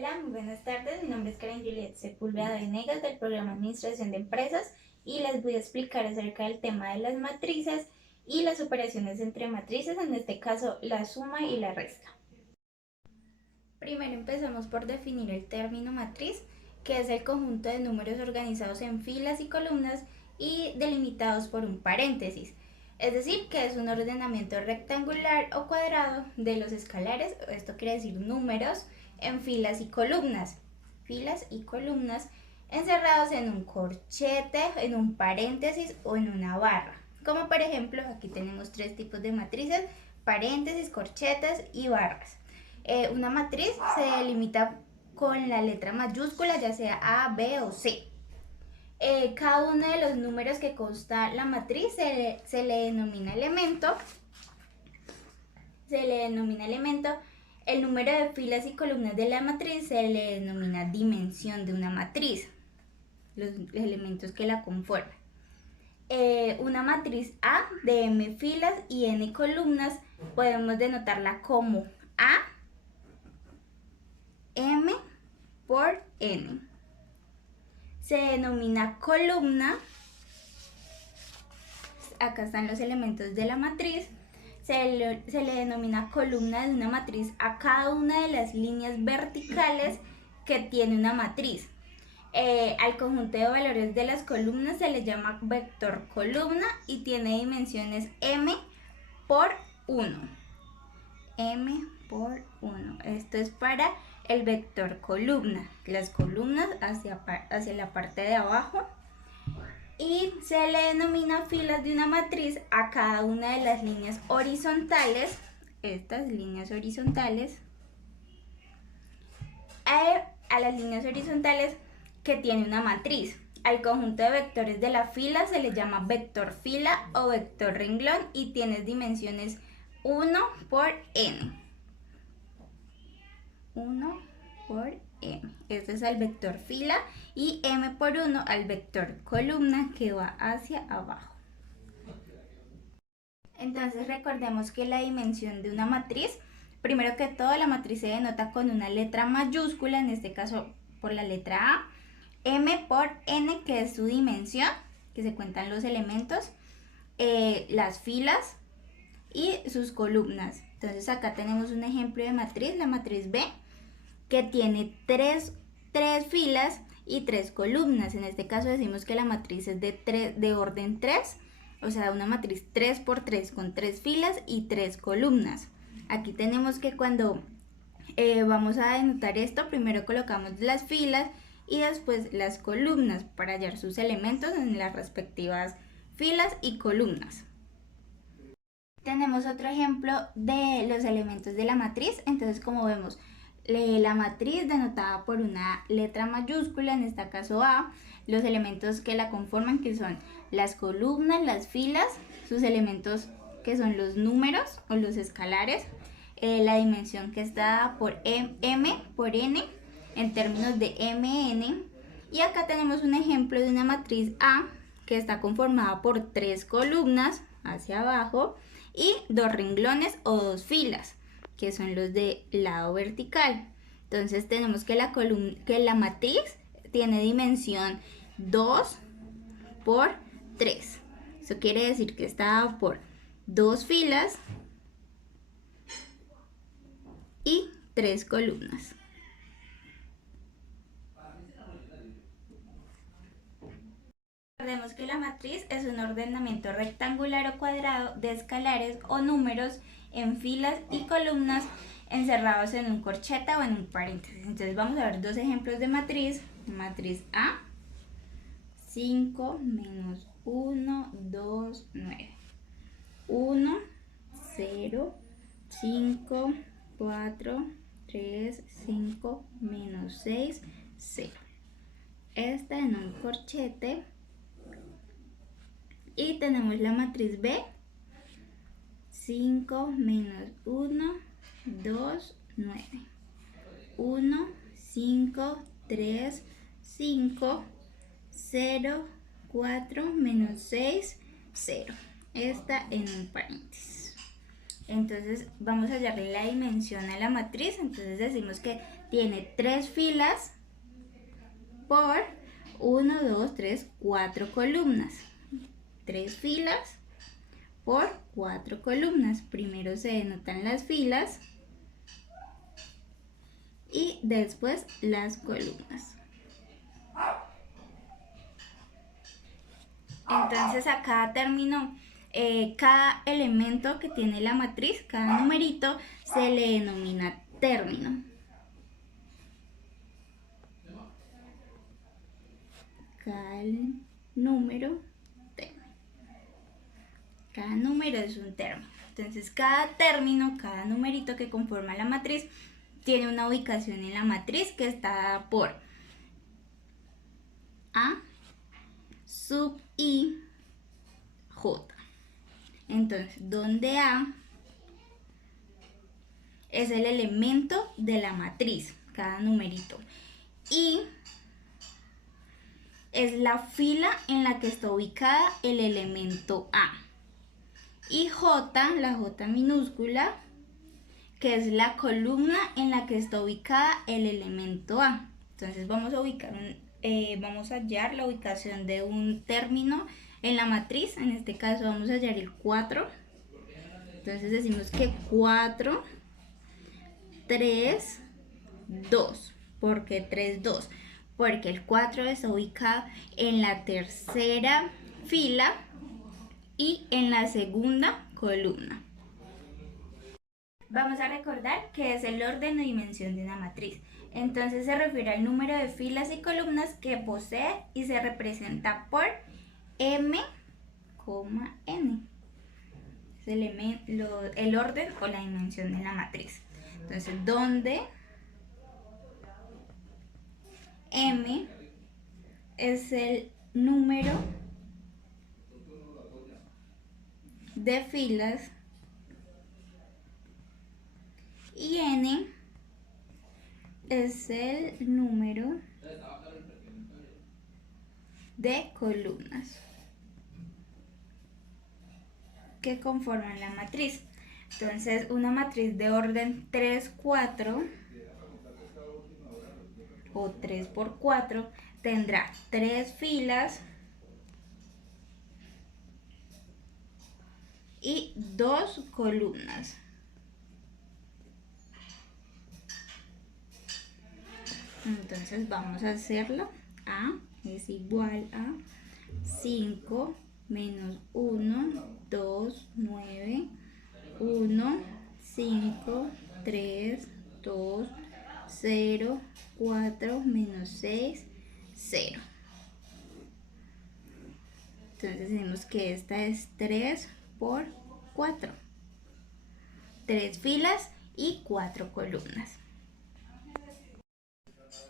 Hola, muy buenas tardes. Mi nombre es Karen Juliet Sepúlveda Venegas del programa Administración de Empresas y les voy a explicar acerca del tema de las matrices y las operaciones entre matrices, en este caso la suma y la resta. Primero empezamos por definir el término matriz, que es el conjunto de números organizados en filas y columnas y delimitados por un paréntesis. Es decir, que es un ordenamiento rectangular o cuadrado de los escalares, esto quiere decir números, en filas y columnas encerrados en un corchete, en un paréntesis o en una barra. Como por ejemplo, aquí tenemos tres tipos de matrices: paréntesis, corchetes y barras. Una matriz se delimita con la letra mayúscula, ya sea A, B o C. Cada uno de los números que consta la matriz se le denomina elemento. El número de filas y columnas de la matriz se le denomina dimensión de una matriz, los elementos que la conforman. Una matriz A de m filas y n columnas podemos denotarla como A m por n. Se denomina columna, acá están los elementos de la matriz, se le denomina columna de una matriz a cada una de las líneas verticales que tiene una matriz. Al conjunto de valores de las columnas se le llama vector columna y tiene dimensiones m por 1. M por 1. Esto es para el vector columna, las columnas hacia la parte de abajo. Y se le denomina filas de una matriz a cada una de las líneas horizontales, estas líneas horizontales, a las líneas horizontales que tiene una matriz. Al conjunto de vectores de la fila se le llama vector fila o vector renglón y tiene dimensiones 1 por n. 1 por m. Este es el vector fila y m por 1 al vector columna que va hacia abajo. Entonces recordemos que la dimensión de una matriz, primero que todo la matriz se denota con una letra mayúscula, en este caso por la letra A, m por n, que es su dimensión, que se cuentan los elementos, las filas y sus columnas. Entonces acá tenemos un ejemplo de matriz, la matriz B, que tiene tres filas y 3 columnas. En este caso decimos que la matriz es de orden 3, o sea, una matriz 3 por 3 con 3 filas y 3 columnas. Aquí tenemos que cuando vamos a denotar esto, primero colocamos las filas y después las columnas para hallar sus elementos en las respectivas filas y columnas. Tenemos otro ejemplo de los elementos de la matriz. Entonces, como vemos, la matriz denotada por una letra mayúscula, en este caso A, los elementos que la conforman, que son las columnas, las filas, sus elementos que son los números o los escalares, la dimensión que está dada por m por n en términos de mn. Y acá tenemos un ejemplo de una matriz A que está conformada por 3 columnas hacia abajo y 2 renglones o 2 filas, que son los de lado vertical. Entonces tenemos que la matriz tiene dimensión 2 por 3. Eso quiere decir que está dada por 2 filas y 3 columnas. Recordemos que la matriz es un ordenamiento rectangular o cuadrado de escalares o números en filas y columnas encerrados en un corchete o en un paréntesis. Entonces vamos a ver dos ejemplos de matriz. Matriz A, 5 menos 1, 2, 9. 1, 0, 5, 4, 3, 5, menos 6, 0. Esta en un corchete. Y tenemos la matriz B, 5 menos 1, 2, 9. 1, 5, 3, 5, 0, 4, menos 6, 0. Esta en un paréntesis. Entonces vamos a hallarle la dimensión a la matriz. Entonces decimos que tiene 3 filas por 1, 2, 3, 4 columnas. 3 filas por 4 columnas. Primero se denotan las filas y después las columnas. Entonces a cada término, cada elemento que tiene la matriz, cada numerito, se le denomina término. Cada número, término. Cada número es un término. Entonces cada término, cada numerito que conforma la matriz, tiene una ubicación en la matriz que está dada por A, sub I, J. Entonces, donde A es el elemento de la matriz, cada numerito, y es la fila en la que está ubicada el elemento A. Y J, la J minúscula, que es la columna en la que está ubicada el elemento A. Entonces vamos a hallar la ubicación de un término en la matriz. En este caso vamos a hallar el 4. Entonces decimos que 4, 3, 2. ¿Por qué 3, 2? Porque el 4 está ubicado en la tercera fila y en la segunda columna. Vamos a recordar que es el orden o dimensión de una matriz. Entonces se refiere al número de filas y columnas que posee y se representa por M, N. Es el orden o la dimensión de la matriz. Entonces, donde M es el número de filas y N es el número de columnas que conforman la matriz. Entonces, una matriz de orden 3, 4 o 3 por 4 tendrá 3 filas y 2 columnas. Entonces vamos a hacerlo. A es igual a 5 menos 1, 2, 9, 1, 5, 3, 2, 0, 4, menos 6, 0. Entonces decimos que esta es 3 por 4. 3 filas y 4 columnas.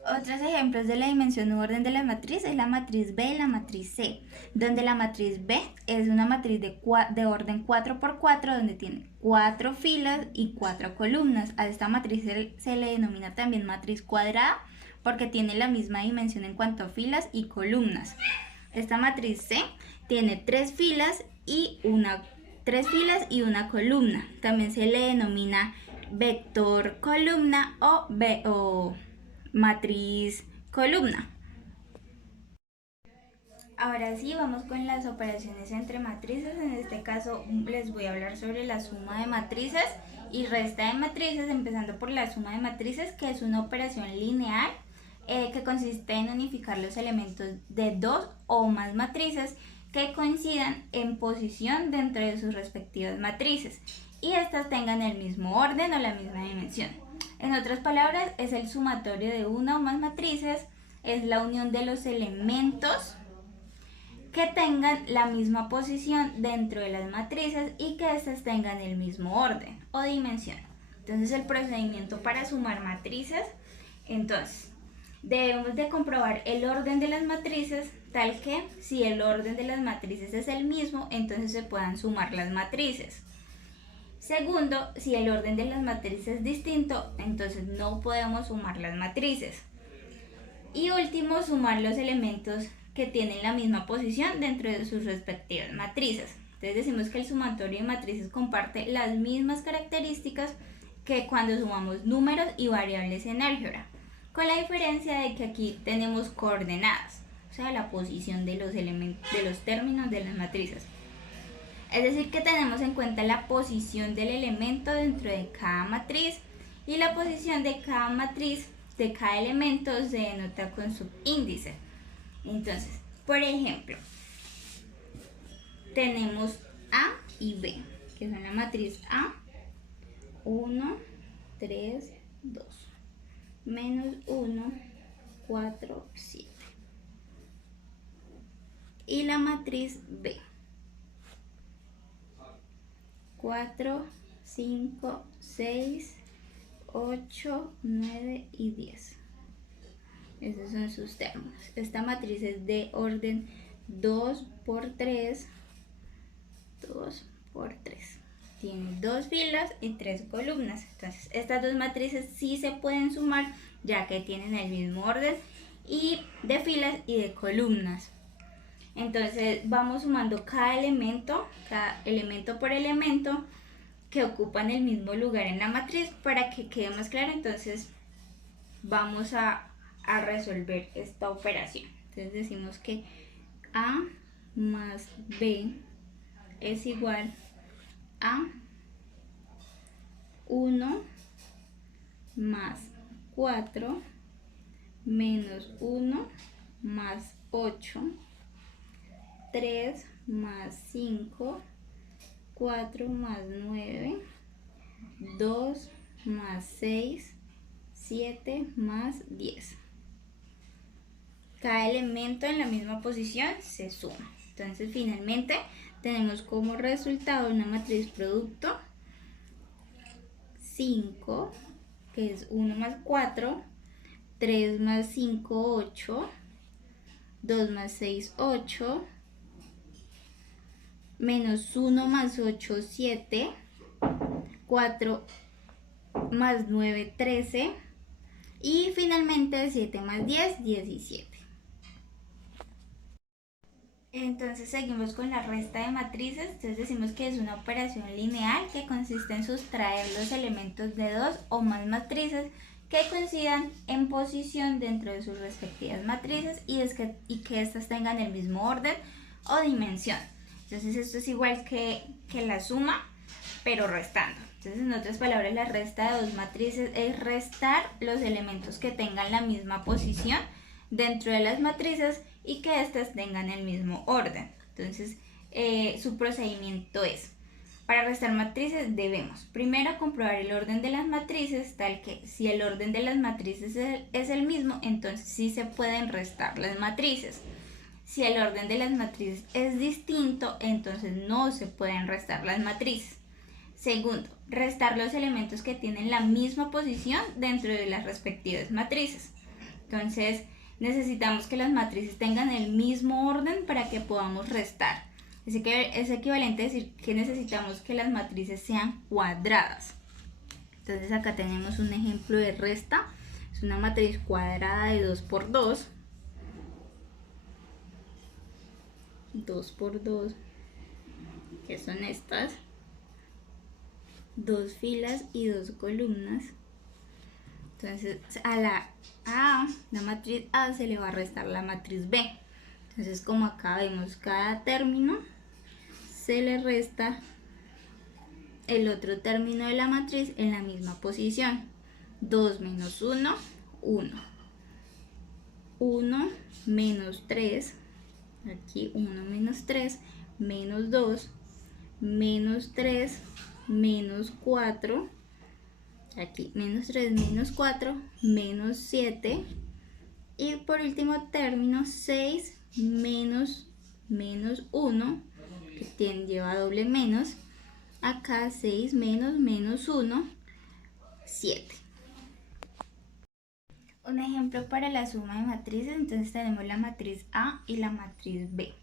Otros ejemplos de la dimensión u orden de la matriz es la matriz B y la matriz C, donde la matriz B es una matriz de orden 4 por 4, donde tiene 4 filas y 4 columnas. A esta matriz se le denomina también matriz cuadrada porque tiene la misma dimensión en cuanto a filas y columnas. Esta matriz C tiene 3 filas y una columna. También se le denomina vector columna o matriz columna. Ahora sí, vamos con las operaciones entre matrices. En este caso les voy a hablar sobre la suma de matrices y resta de matrices, empezando por la suma de matrices, que es una operación lineal que consiste en unificar los elementos de 2 o más matrices que coincidan en posición dentro de sus respectivas matrices y estas tengan el mismo orden o la misma dimensión. En otras palabras, es el sumatorio de una o más matrices, es la unión de los elementos que tengan la misma posición dentro de las matrices y que éstas tengan el mismo orden o dimensión. Entonces, el procedimiento para sumar matrices, entonces, debemos de comprobar el orden de las matrices, tal que si el orden de las matrices es el mismo, entonces se puedan sumar las matrices. Segundo, si el orden de las matrices es distinto, entonces no podemos sumar las matrices. Y último, sumar los elementos que tienen la misma posición dentro de sus respectivas matrices. Entonces decimos que el sumatorio de matrices comparte las mismas características que cuando sumamos números y variables en álgebra, con la diferencia de que aquí tenemos coordenadas, o sea, la posición de los elementos, de los términos de las matrices. Es decir, que tenemos en cuenta la posición del elemento dentro de cada matriz, y la posición de cada matriz, de cada elemento, se denota con subíndice. Entonces, por ejemplo, tenemos A y B, que son la matriz A, 1, 3, 2, menos 1, 4, 7. Y la matriz B, 4, 5, 6, 8, 9 y 10. Esos son sus términos. Esta matriz es de orden 2 por 3, 2 por 3. Tiene 2 filas y 3 columnas. Entonces, estas dos matrices sí se pueden sumar, ya que tienen el mismo orden y de filas y de columnas. Entonces, vamos sumando cada elemento por elemento, que ocupan el mismo lugar en la matriz, para que quede más claro. Entonces, vamos a resolver esta operación. Entonces decimos que A más B es igual a 1 más 4 menos 1 más 8, 3 más 5, 4 más 9, 2 más 6, 7 más 10. Cada elemento en la misma posición se suma. Entonces, finalmente, tenemos como resultado una matriz producto 5, que es 1 más 4, 3 más 5, 8, 2 más 6, 8, menos 1 más 8, 7, 4 más 9, 13, y finalmente 7 más 10, 17. Entonces seguimos con la resta de matrices. Entonces decimos que es una operación lineal que consiste en sustraer los elementos de dos o más matrices que coincidan en posición dentro de sus respectivas matrices, y que éstas tengan el mismo orden o dimensión. Entonces esto es igual que la suma, pero restando. Entonces, en otras palabras, la resta de dos matrices es restar los elementos que tengan la misma posición dentro de las matrices y que éstas tengan el mismo orden. Entonces, su procedimiento es: para restar matrices debemos primero comprobar el orden de las matrices, tal que si el orden de las matrices es el mismo, entonces sí se pueden restar las matrices. Si el orden de las matrices es distinto, entonces no se pueden restar las matrices. Segundo, restar los elementos que tienen la misma posición dentro de las respectivas matrices. Entonces, necesitamos que las matrices tengan el mismo orden para que podamos restar. Es equivalente a decir que necesitamos que las matrices sean cuadradas. Entonces, acá tenemos un ejemplo de resta. Es una matriz cuadrada de 2 por 2. 2 por 2, que son estas. 2 filas y 2 columnas. Entonces a la matriz A se le va a restar la matriz B. Entonces, como acá vemos, cada término se le resta el otro término de la matriz en la misma posición. 2 menos 1, 1. 1 menos 3, aquí 1 menos 3, menos 2, menos 3, menos 4, aquí menos 3, menos 4, menos 7, y por último término 6 menos 1, que lleva doble menos, acá 6 menos 1, 7. Un ejemplo para la suma de matrices. Entonces tenemos la matriz A y la matriz B.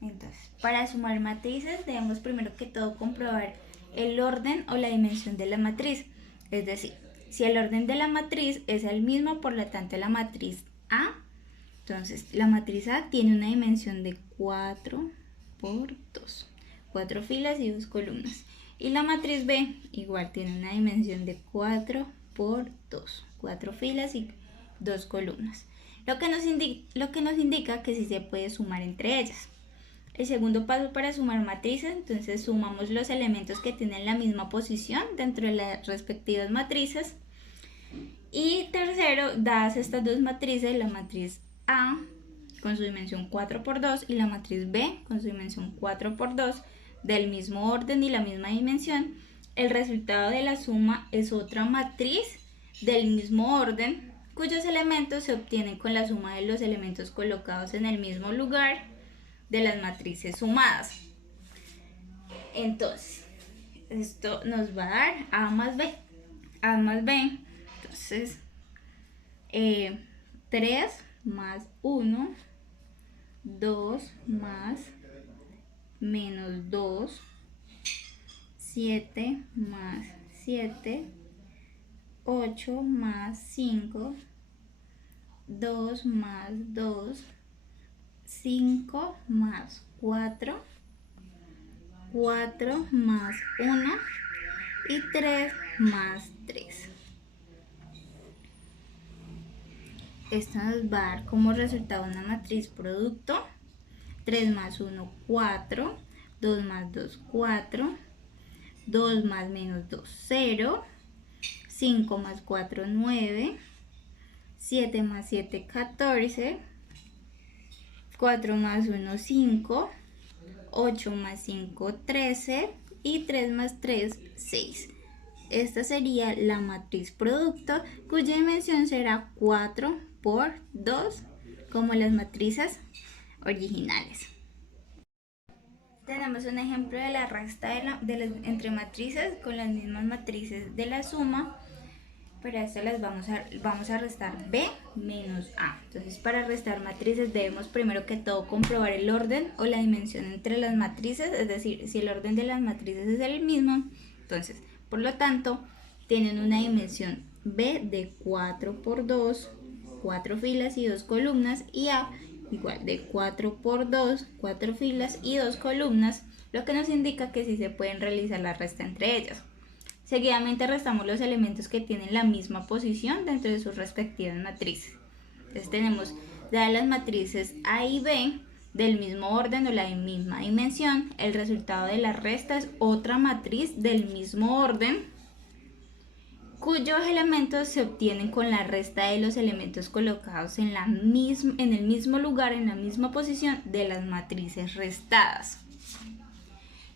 Entonces, para sumar matrices debemos primero que todo comprobar el orden o la dimensión de la matriz. Es decir, si el orden de la matriz es el mismo, por lo tanto la matriz A, entonces la matriz A tiene una dimensión de 4 por 2. 4 filas y 2 columnas. Y la matriz B igual tiene una dimensión de 4 por 2, 4 filas y 2 columnas. Lo que nos indica que sí se puede sumar entre ellas. El segundo paso para sumar matrices, entonces sumamos los elementos que tienen la misma posición dentro de las respectivas matrices. Y tercero, dadas estas dos matrices, la matriz A con su dimensión 4 por 2 y la matriz B con su dimensión 4 por 2 del mismo orden y la misma dimensión, el resultado de la suma es otra matriz del mismo orden cuyos elementos se obtienen con la suma de los elementos colocados en el mismo lugar de las matrices sumadas. Entonces, esto nos va a dar A más B. A más B, entonces 3 más 1, 2 más menos 2, 7 más 7, 8 más 5, 2 más 2, 5 más 4, 4 más 1 y 3 más 3. Esto nos va a dar como resultado una matriz producto. 3 más 1, 4, 2 más 2, 4, 2 más menos 2, 0, 5 más 4, 9, 7 más 7, 14, 4 más 1, 5, 8 más 5, 13 y 3 más 3, 6. Esta sería la matriz producto cuya dimensión será 4 por 2 como las matrices originales. Tenemos un ejemplo de la resta entre matrices con las mismas matrices de la suma. Para esto las vamos a restar B menos A. Entonces, para restar matrices debemos primero que todo comprobar el orden o la dimensión entre las matrices, es decir, si el orden de las matrices es el mismo, entonces, por lo tanto, tienen una dimensión B de 4 por 2, 4 filas y 2 columnas, y A igual de 4 por 2, 4 filas y 2 columnas, lo que nos indica que sí se pueden realizar la resta entre ellas. Seguidamente restamos los elementos que tienen la misma posición dentro de sus respectivas matrices. Entonces tenemos, dadas las matrices A y B del mismo orden o la misma dimensión, el resultado de la resta es otra matriz del mismo orden cuyos elementos se obtienen con la resta de los elementos colocados en el mismo lugar, en la misma posición de las matrices restadas.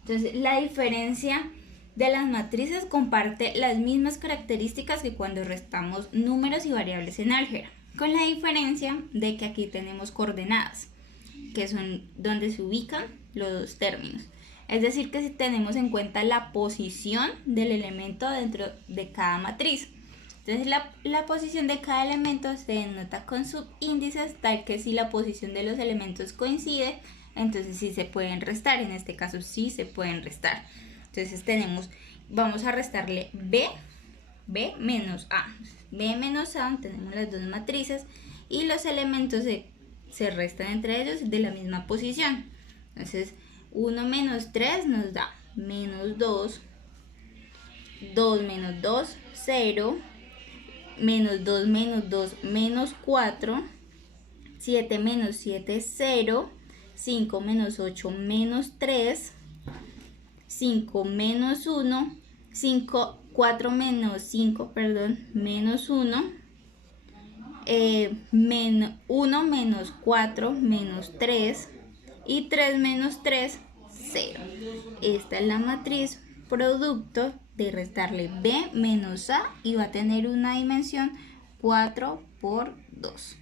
Entonces, la diferencia de las matrices comparte las mismas características que cuando restamos números y variables en álgebra, con la diferencia de que aquí tenemos coordenadas, que son donde se ubican los dos términos. Es decir, que si tenemos en cuenta la posición del elemento dentro de cada matriz. Entonces la posición de cada elemento se denota con subíndices, tal que si la posición de los elementos coincide, entonces sí se pueden restar. En este caso sí se pueden restar. Entonces vamos a restarle B menos A. B menos A, tenemos las dos matrices y los elementos se restan entre ellos de la misma posición. Entonces 1 menos 3 nos da menos 2, 2 menos 2, 0, menos 2 menos 2, menos 4, 7 menos 7, 0, 5 menos 8, menos 3, 5 menos 1, 4 menos 5, perdón, menos 1, 1 menos 4, menos 3, y 3 menos 3, 0. Esta es la matriz producto de restarle B menos A y va a tener una dimensión 4 por 2.